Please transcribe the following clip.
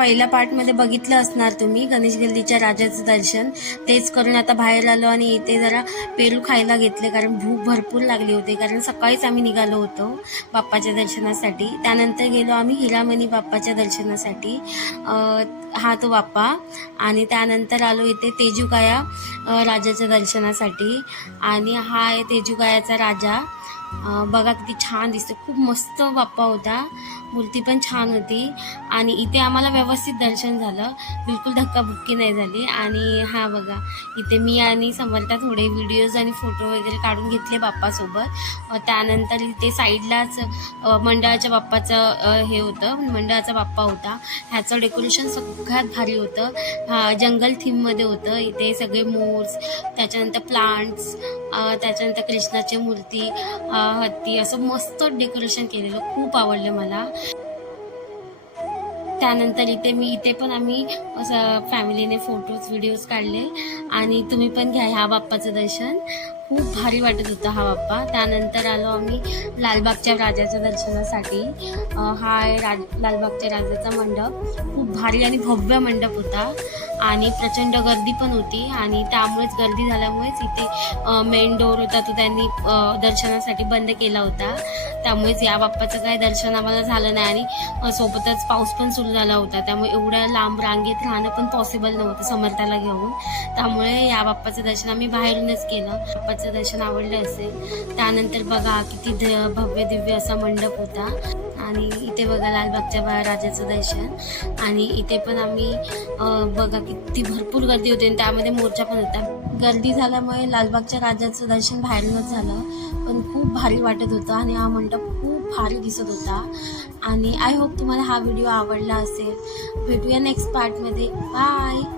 पहिल्या पार्टमध्ये बघितलं असणार तुम्ही गणेश गल्लीच्या राजाचं दर्शन. तेच करून आता बाहेर आलो आणि इथे जरा पेरू खायला घेतले कारण भूक भरपूर लागली होती. कारण सकाळीच आम्ही निघालो होतो बाप्पाच्या दर्शनासाठी. त्यानंतर गेलो आम्ही हिरामणी बाप्पाच्या दर्शनासाठी. हा तो बाप्पा. आणि त्यानंतर आलो इथे तेजुकाया राजाच्या दर्शनासाठी. आणि हा आहे तेजुकायाचा राजा. बघा किती छान दिसतो. खूप मस्त बाप्पा होता मूर्ती पण छान होती. आणि इथे आम्हाला व्यवस्थित दर्शन झालं. बिलकुल धक्काबुक्की नाही झाली. आणि हा बघा इथे मी आणि समर्था थोडे व्हिडिओज आणि फोटो वगैरे काढून घेतले बाप्पासोबत. त्यानंतर इथे साईडलाच मंडळाच्या बाप्पाचं हे होतं. मंडळाचा बाप्पा होता. ह्याचं डेकोरेशन सगळ्यात भारी होतं. जंगल थीममध्ये होतं. इथे सगळे मोर्स त्याच्यानंतर प्लांट्स त्याच्यानंतर कृष्णाची मूर्ती हत्ती असं मस्त डेकोरेशन केलेलं. खूप आवडलं मला. त्यानंतर इथे मी इथे पण आम्ही असं फॅमिलीने फोटोज व्हिडिओज काढले. आणि तुम्ही पण घ्या ह्या बाप्पाचं दर्शन. खूप भारी वाटत होता हा बाप्पा. त्यानंतर आलो आम्ही लालबागच्या राजाच्या दर्शनासाठी. हा आहे राज लालबागच्या राजाचा मंडप. खूप भारी आणि भव्य मंडप होता आणि प्रचंड गर्दी पण होती आणि त्यामुळेच गर्दी झाल्यामुळेच इथे मेन डोर होता तो त्यांनी दर्शनासाठी बंद केला होता. त्यामुळेच या बाप्पाचं काय दर्शन आम्हाला झालं नाही आणि सोबतच पाऊस पण सुरू झाला होता. त्यामुळे एवढ्या लांब रांगेत राहणं पण पॉसिबल नव्हतं समर्थाला घेऊन. त्यामुळे या बाप्पाचं दर्शन आम्ही बाहेरूनच केलं. बाप्पाचं दर्शन आवडलं असेल त्यानंतर बघा किती ध- भव्य दिव्य असा मंडप होता. आणि इथे बघा लालबागच्या राजाचं दर्शन. आणि इथे पण आम्ही बघा किती भरपूर गर्दी होती आणि त्यामध्ये मोर्चा पण होता. गर्दी झाल्यामुळे लालबागच्या राजाचं दर्शन बाहेरूनच झालं. पण खूप भारी वाटत होतं आणि हा मंडप खूप भारी दिसत होता. आणि आय होप तुम्हाला हा व्हिडिओ आवडला असेल. भेटूया नेक्स्ट पार्टमध्ये बाय